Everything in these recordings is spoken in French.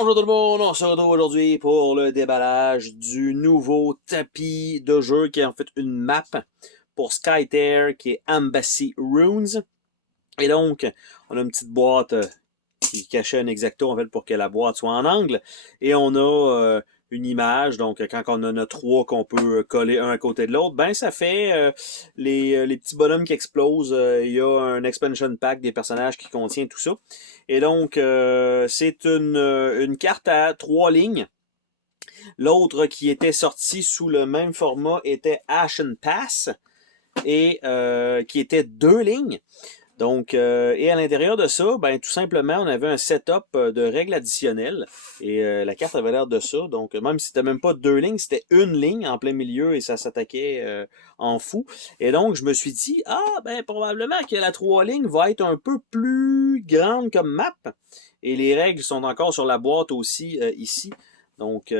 Bonjour tout le monde, on se retrouve aujourd'hui pour le déballage du nouveau tapis de jeu qui est en fait une map pour Skytear qui est Embassy Runes. Et donc, on a une petite boîte qui cachait un exacto en fait pour que la boîte soit en angle. Et on a une image, donc quand on en a trois qu'on peut coller un à côté de l'autre, ben ça fait les petits bonhommes qui explosent. Il y a un expansion pack des personnages qui contient tout ça. Et donc, c'est une carte à trois lignes. L'autre qui était sorti sous le même format était Ashen Pass et qui était deux lignes. Donc, et à l'intérieur de ça, ben tout simplement, on avait un setup de règles additionnelles. Et la carte avait l'air de ça. Donc, même si c'était même pas deux lignes, c'était une ligne en plein milieu et ça s'attaquait en fou. Et donc, je me suis dit, ben probablement que la trois lignes va être un peu plus grande comme map. Et les règles sont encore sur la boîte aussi ici. Donc,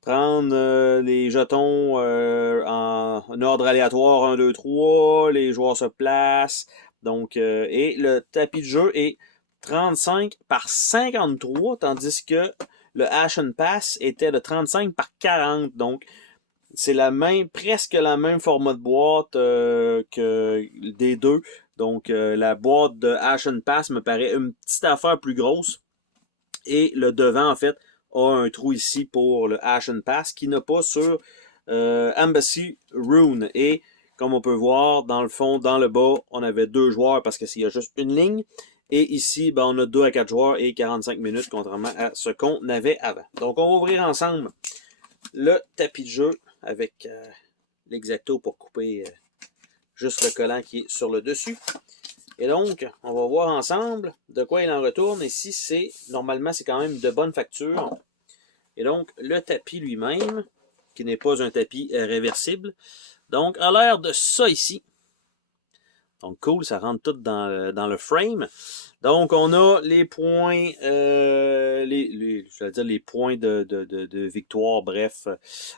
prendre les jetons en ordre aléatoire 1, 2, 3. Les joueurs se placent. Donc, et le tapis de jeu est 35 par 53, tandis que le Ashen Pass était de 35 par 40. Donc, c'est presque la même format de boîte que des deux. Donc, la boîte de Ashen Pass me paraît une petite affaire plus grosse. Et le devant, en fait, a un trou ici pour le Ashen Pass qui n'a pas sur Embassy Rune. Et comme on peut voir, dans le fond, dans le bas, on avait deux joueurs parce qu'il y a juste une ligne. Et ici, ben, on a 2 à 4 joueurs et 45 minutes, contrairement à ce qu'on avait avant. Donc, on va ouvrir ensemble le tapis de jeu avec l'exacto pour couper juste le collant qui est sur le dessus. Et donc, on va voir ensemble de quoi il en retourne. Ici, normalement, c'est quand même de bonne facture. Et donc, le tapis lui-même, qui n'est pas un tapis réversible, donc, a l'air de ça ici. Donc, cool, ça rentre tout dans le frame. Donc, on a les points, je vais dire les points de victoire, bref,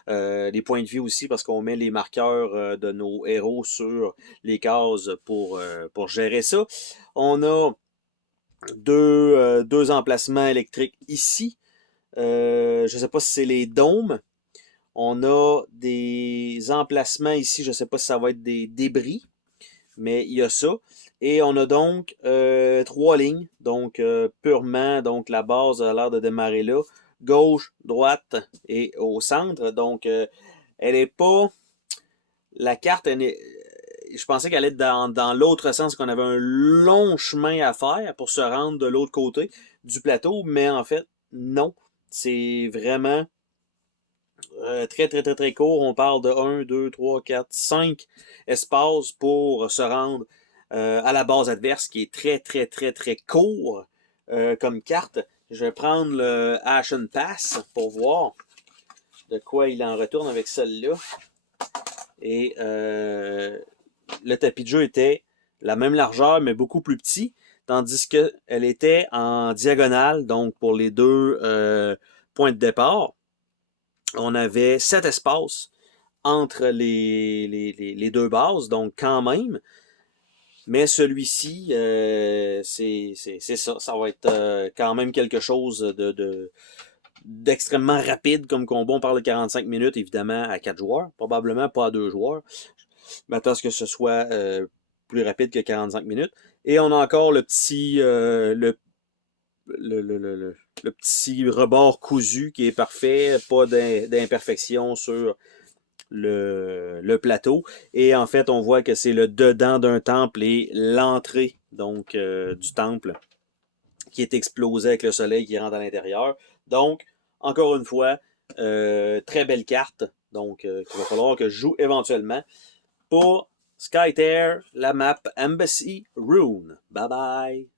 les points de vie aussi, parce qu'on met les marqueurs de nos héros sur les cases pour gérer ça. On a deux emplacements électriques ici. Je ne sais pas si c'est les dômes. On a des emplacements ici, je ne sais pas si ça va être des débris, mais il y a ça. Et on a donc trois lignes, donc purement, donc la base a l'air de démarrer là, gauche, droite et au centre. Donc elle est pas, la carte, je pensais qu'elle allait être dans l'autre sens, qu'on avait un long chemin à faire pour se rendre de l'autre côté du plateau, mais en fait, non. C'est vraiment très, très, très, très court. On parle de 1, 2, 3, 4, 5 espaces pour se rendre à la base adverse, qui est très, très, très, très court comme carte. Je vais prendre le Ashen Pass pour voir de quoi il en retourne avec celle-là. Et le tapis de jeu était la même largeur, mais beaucoup plus petit, tandis qu'elle était en diagonale, donc pour les deux points de départ. On avait 7 espaces entre les deux bases, donc quand même. Mais celui-ci, c'est ça. Ça va être quand même quelque chose d'extrêmement rapide comme combat. On parle de 45 minutes, évidemment, à 4 joueurs. Probablement pas à 2 joueurs. Je m'attends à ce que ce soit plus rapide que 45 minutes. Et on a encore le petit le petit rebord cousu qui est parfait, pas d'imperfection sur le plateau. Et en fait, on voit que c'est le dedans d'un temple et l'entrée donc du temple qui est explosé avec le soleil qui rentre à l'intérieur. Donc, encore une fois, très belle carte. Donc, il va falloir que je joue éventuellement pour Skytear, la map Embassy Rune. Bye bye!